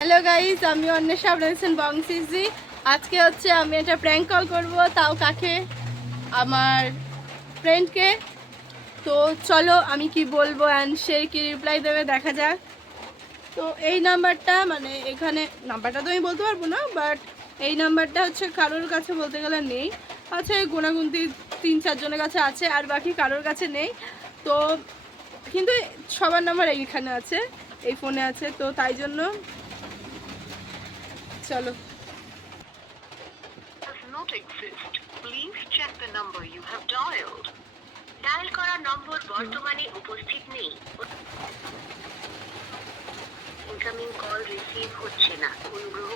Hello guys, আমি অন্বেষা আপনাদের বংশিজি। আজকে হচ্ছে আমি একটা প্র্যাঙ্ক কল করব, তাও কাকে? আমার ফ্রেন্ডকে। তো চলো আমি কি বলবো অ্যান্ড সে কি রিপ্লাই দেবে দেখা যাক। তো এই নাম্বারটা মানে এখানে নাম্বারটা তো আমি বলতে পারবো না, বাট এই নাম্বারটা হচ্ছে কারোর কাছে বলতে গেলে নেই। আছে গুণাগুন্তি 3-4 জনের কাছে আছে, আর বাকি কারোর কাছে নেই। তো কিন্তু সবার নাম্বার এইখানে আছে, এই ফোনে আছে, তো তাই জন্য চলো। ডায়াল করা নম্বর বর্তমানে উপস্থিত নেই। ইনকামিং কল রিসিভ হচ্ছে না। অনুগ্রহ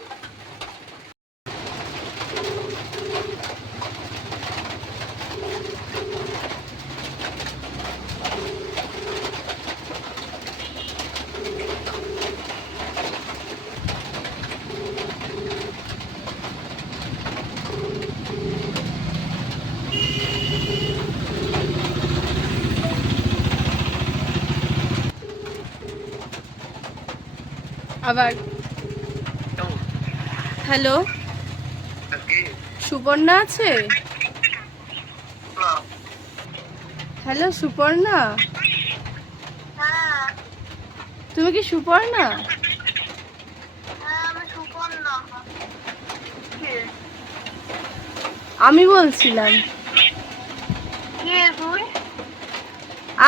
আবার হ্যালো, সুপর্ণা আছে? হ্যালো সুপর্ণা, তুমি কি সুপর্ণা? আমি বলছিলাম,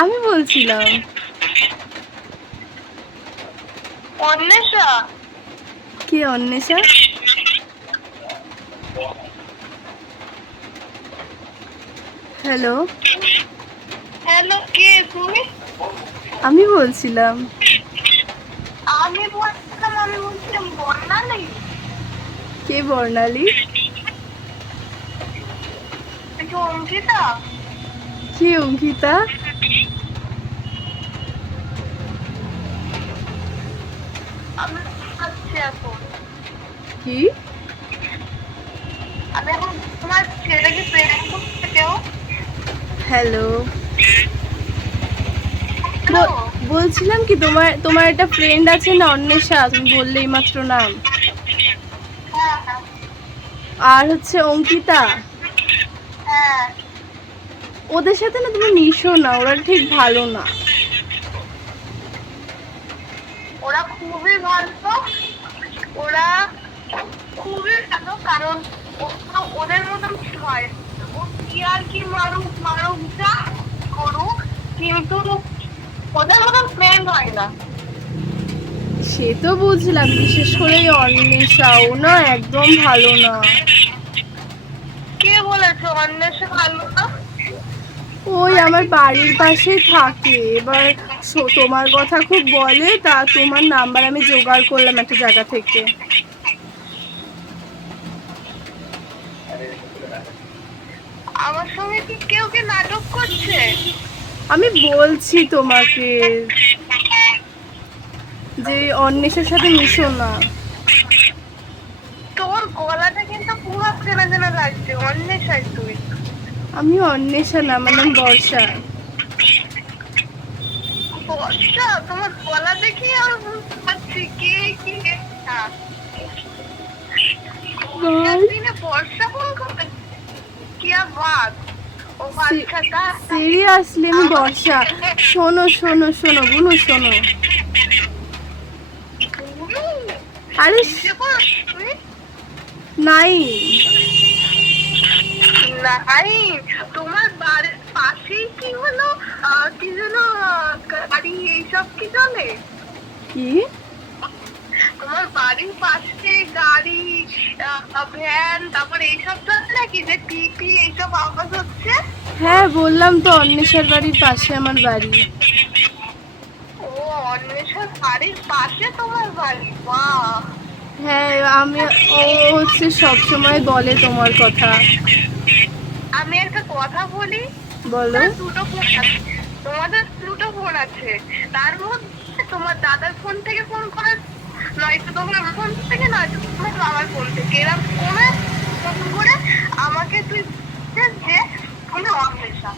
আমি বলছিলাম। অন্বেষা? কি অন্বেষা? হ্যালো, হ্যালো, কে তুমি? আমি বলছিলাম। আমি বলছিলাম বর্ণালী। কে বর্ণালী? কি অঙ্কিতা? কি অঙ্কিতা? আমি আসছি এখন। কি? আমি এখন তোমার ছেলেকে প্রেম করতে কেউ? Hello, hello? বলছিলাম কি তোমার তোমার একটা ফ্রেন্ড আছে না অন্বেষা, তুমি বললেই মাত্র নাম। হ্যাঁ হ্যাঁ আর হচ্ছে অঙ্কিতা, হ্যাঁ। ওদের সাথে না তুমি মিশো না, ওরা ঠিক ভালো না। ওরা খুবই ভালো, ওরা খুবই ভালো, কারণ ওদের মতন হয়। ও কি আর কি মারুক যা করুক, কিন্তু ওদের মতন ফ্রেন্ড হয় না। সে তো বুঝলাম, বিশেষ করে এই অন্বেষা, ও না একদম ভালো না। কে বলেছে অন্বেষা ভালো না? ওই আমার বাড়ির পাশে থাকে, এবার তোমার কথা খুব বলে, তা তোমার নাম্বার আমি জোগাড় করলাম একটা জায়গা থেকে। আমার সঙ্গে কি কেউ কি নাটক করছে? আমি বলছি তোমাকে যে অন্বেষার সাথে মিশো না। তোর গলাটা কিন্তু পুরো চেনা চেনা লাগছে। অন্বেষাই তুই? আমি অন্বেষা না, আমার নাম বর্ষা। বর্ষা? তোমার গলা দেখি আর বুঝতে পারছি কে কি। দিনে বর্ষা ফোন করবে? কি আবার? ও আচ্ছা, সিরিয়াসলি আমি বর্ষা। শোনো শোনো শোনো বুনু, শোনো। আরে তুই নাই, নাই? তোমার বাড়ির পাশেই কি হলো? কি যেন গাড়ি এইসব কি চলে? কি? তোমার বাড়ির পাশে গাড়ি, ভ্যান, তারপরে এইসব চলে নাকি, যে টিপি এইসব আওয়াজ হচ্ছে? হ্যাঁ বললাম তো, অন্বেষার বাড়ির পাশে আমার বাড়ি। ও, অন্বেষার বাড়ির পাশে তোমার বাড়ি? বাহ। হ্যাঁ আমি, ও হচ্ছে সবসময় বলে তোমার কথা। আমি একটা কথা বলি। বলো। দুটো ফোন আছে, তোমাদের দুটো ফোন আছে, তার মধ্যে তোমার দাদার ফোন থেকে ফোন করে, নয়তো তোমার ফোন থেকে, নয়তো তোমার বাবার ফোন থেকে, এরকম করে ফোন করে আমাকে তুই যে তুমি অন্বেষা,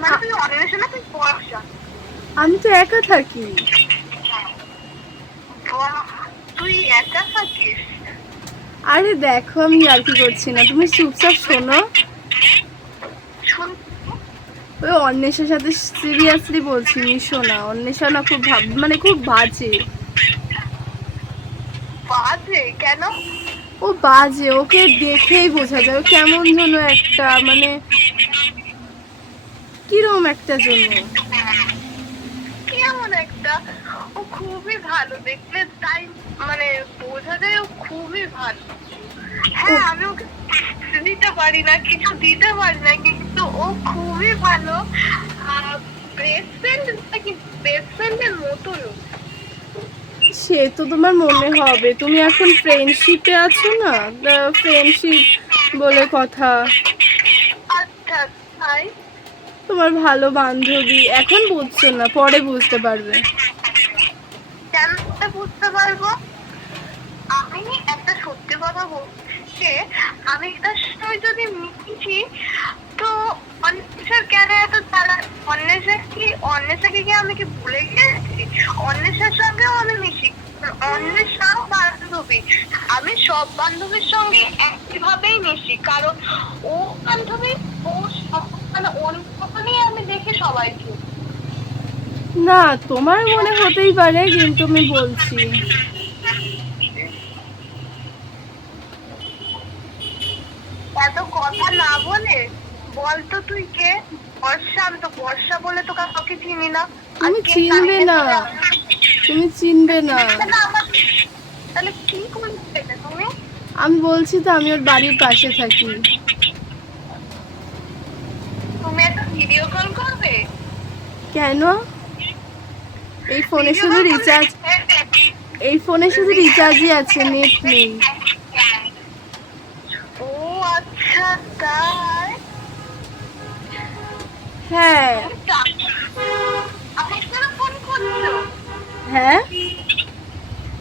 মানে তুই অন্বেষা না, তুই বর্ষা। আমি তো একা থাকি। তুই একা থাকিস? আরে দেখো আমি আর কি করছি না, তুমি চুপচাপ শোনো। শুন, ওই অন্বেষার সাথে সিরিয়াসলি বলছি, মিশো না। অন্বেষা না খুব মানে খুব বাজে। বাজে কেন? ও বাজে, ওকে দেখেই বোঝা যায় ও কেমন যেন একটা, মানে কিরম একটা জন্য। কেমন একটা? ও খুবই ভালো দেখলে, তাই মানে বোঝা যায় ও খুবই ভালো। হ্যাঁ, আমি ওকে দিতে পারি না, কিছু দিতে পারি না, কিন্তু ও খুবই ভালো। বেস্ট ফ্রেন্ড নাকি বেস্ট ফ্রেন্ডের মতন। সে তো তোমার মনে হবে, তুমি এখন ফ্রেন্ডশিপে আছো না, ফ্রেন্ডশিপ বলে কথা। আচ্ছা, তাই? তোমার ভালো বান্ধবী, এখন বুঝছো না, পরে বুঝতে পারবে। কেন বুঝতে পারবো? আমি একটা সত্যি কথা বলছি, আমি তার সাথে যদি মিশি তো অন্বেষার কেন এত তারা? অন্বেষাকে কি আমি কি ভুলে গেছি? অন্বেষার সঙ্গেও আমি মিশি, অন্বেষা বান্ধবী। আমি সব বান্ধবীর সঙ্গে একইভাবেই মিশি, কারণ ও বান্ধবী, ও মানে ওর মতনই আমি দেখি সবাইকে। না তোমার মনে হতেই পারে, কিন্তু আমি বলছি এত কথা না বলে বলতো তুই কে? বর্ষা। আমি তো বর্ষা বলে তো কাউকে চিনি না। তুমি চিনবে না, তুমি চিনবে না। তাহলে কি করতে তুমি? আমি বলছি তো আমি ওর বাড়ির পাশে থাকি। তুমি একটা ভিডিও কল করবে? কেন? এই ফোনে শুধু রিচার্জ, এই ফোনে শুধু রিচার্জই আছে, নেট নেই। ও আচ্ছা, তাই? হ্যাঁ। আমার ছাড়া ফোন করছো? হ্যাঁ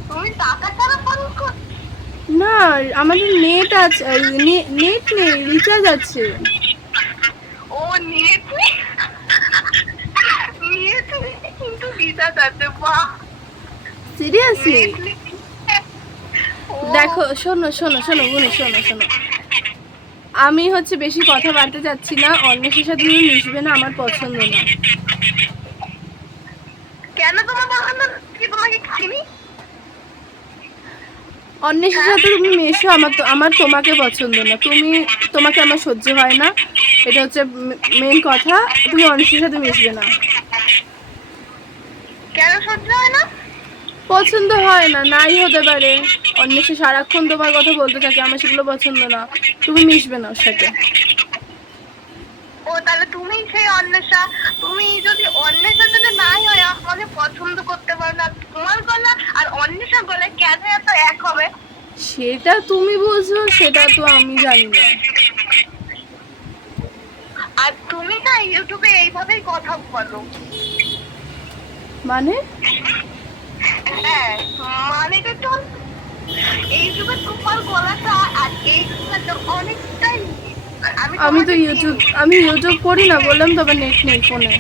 তুমি টাকা ছাড়া ফোন করছো? না, আমাদের নেট আছে, নেট নেই, রিচার্জ আছে। ও নিয়েছি, নিয়েছি, কিন্তু রিচার্জ আছে। বাহ, সিরিয়াসলি? ও, দেখো শোনো শোনো শোনো গুনে, শোনো শোনো, আমি হচ্ছে বেশি কথা বাড়তে চাচ্ছি না। অন্বেষের সাথে তুমি মিশবে না, আমার পছন্দ না। কেন তোমার পছন্দ কি? তোমাকে চিনি। অন্বেষের সাথে তুমি মেশো, আমার তোমাকে পছন্দ না। তোমাকে আমার সহ্য হয় না, এটা হচ্ছে মেন কথা। তুমি অন্বেষের সাথে মিশবে না। কেন সহ্য হয় না? পছন্দ হয় না, নাই হতে পারে। অন্বেষে সারাক্ষণ তোমার কথা বলতে থাকে, আমার সেগুলো পছন্দ না। তুমি মিশবে না ওর সাথে। ও তাহলে তুমি সেই অন্বেষা। তুমি যদি অন্বেষার সাথে নাই হয় আমাকে পছন্দ করতে পারো না, তোমার গলা আর অন্বেষার গলায় কেন এত এক হবে? সেটা তুমি বুঝো, সেটা তো আমি জানি না। আর তুমি না ইউটিউবে এইভাবেই কথা বলো। মানে? হ্যাঁ, মানে তো ইউটিউবে তোমার গলাটা আর এই গলাটা অনেকটাই। আমি তো ইউটিউব করি না, বললাম তো, আবার নেট নেই ফোনে।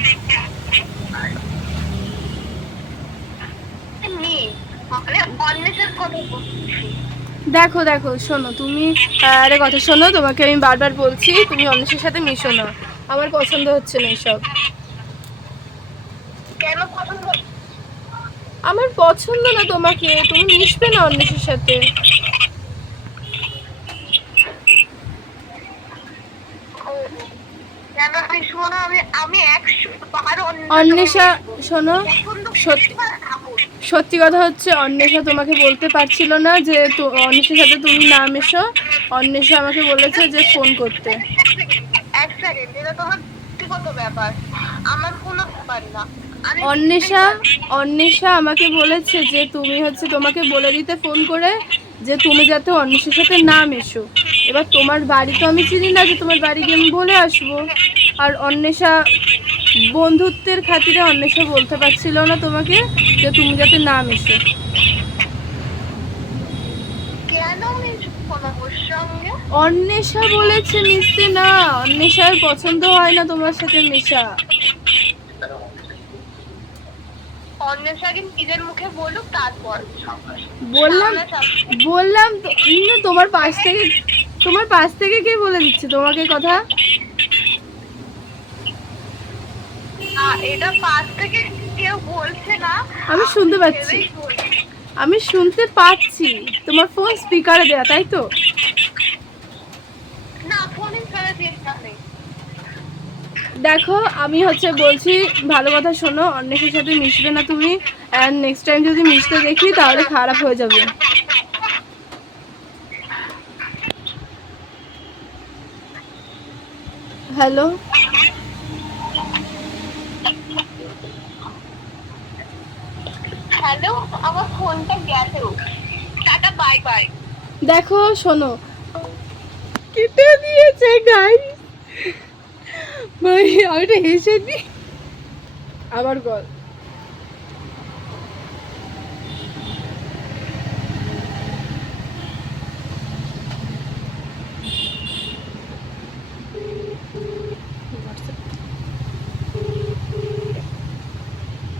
নেই, মানে অন্বেষার কথা বলছি। দেখো দেখো শোনো তুমি, আরে কথা শোনো, তোমাকে আমি বারবার বলছি তুমি অন্বেষের সাথে মিশো না, আমার পছন্দ হচ্ছে না এসব। কেন পছন্দ? আমার পছন্দ না তোমাকে, তুমি মিশবে না অন্বেষের সাথে। কেন? আমি শোনো, আমি 100 বার অন্বেষা শোনো, সত্যি কথা হচ্ছে অন্বেষা তোমাকে বলতে পারছিল না যে অন্বেষার সাথে তুমি না মেশো। অন্বেষা আমাকে বলেছে যে ফোন করতে। এক সেকেন্ড, এটা তোমার ব্যক্তিগত ব্যাপার, আমার কোনো ব্যাপার না। অন্বেষা আমাকে বলেছে যে তুমি হচ্ছে তোমাকে বলে দিতে ফোন করে যে তুমি যাতে অন্বেষার সাথে না মেশো। এবার তোমার বাড়ি তো আমি চিনি না, যে তোমার বাড়ি গিয়ে আমি বলে আসবো। আর অন্বেষা বন্ধুত্বের খাতিরে অন্বেষা বলতে পারছিল না তোমাকে যে তুমি যাতে না মেশো। কেন মিশবো না ওর সঙ্গে? অন্বেষা বলেছে মিশতে না, অন্বেষার পছন্দ হয় না তোমার সাথে মেশা। অন্যের আগে নিজের মুখে বলুক তারপর বললাম বললাম তো তোমার পাশ থেকে কে বলে দিচ্ছে তোমাকে কথা? এটা পাশ থেকে কেউ বলছে না, আমি শুনতে পাচ্ছি, ভেবেই বলছি। আমি শুনতে পাচ্ছি। তোমার ফোন স্পিকারে দেয়া, তাই তো? না, ফোনে ছেড়ে দিয়ে যাবে। দেখো আমি বলছি, ভালো কথা শোনো, অন্যের সাথে মিশবে না তুমি। অ্যান্ড নেক্সট টাইম যদি মিশতে দেখি তাহলে খারাপ হয়ে যাবে। হ্যালো, হ্যালো, আমার ফোনটা গেছে। Tata, bye bye. দেখো শোনো, কেটে দিয়েছে গাইস। ভাই আমি এটা হেসে নি, আবার কল।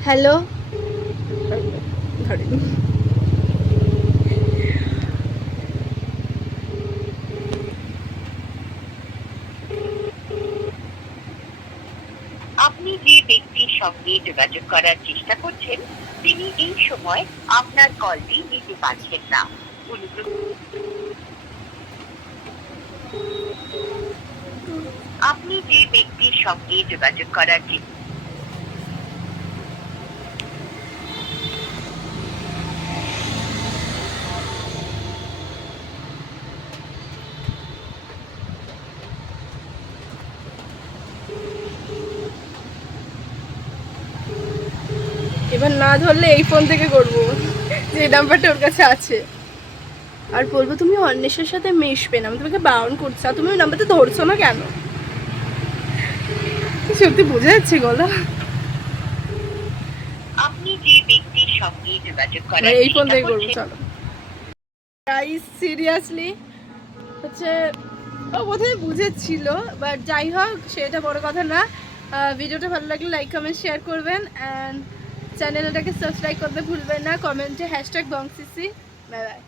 হ্যালো, আপনি যে ব্যক্তির সঙ্গে যোগাযোগ করার চেষ্টা করছেন তিনি এই সময় আপনার কলটি নিতে পারছেন না। অনুগ্রহ আপনি যে ব্যক্তির সঙ্গে যোগাযোগ করার চেষ্টা এবার না ধরলে এই ফোন থেকে করবো, যে নাম্বারটা ওর কাছে আছে, আর বলবো তুমি অন্বেষের সাথে মিশবে না, আমি তোমাকে বারণ করছি, আর তুমি ওই নাম্বারটা ধরছো না কেন? সত্যি বোঝা যাচ্ছে গলা। আপনি যে ব্যক্তির সঙ্গে যোগাযোগ করার এই ফোন চেষ্টা থেকে করবো, করছেন চলো গাইস। সিরিয়াসলি ও বোধহয় বুঝেছিল, বাট যাই হোক সেটা বড় কথা না। ভিডিওটা ভালো লাগলে লাইক কমেন্ট শেয়ার করবেন, অ্যান্ড চ্যানেলটাকে সাবস্ক্রাইব করতে ভুলবেন না। কমেন্টে #বংসিসি। Bye bye.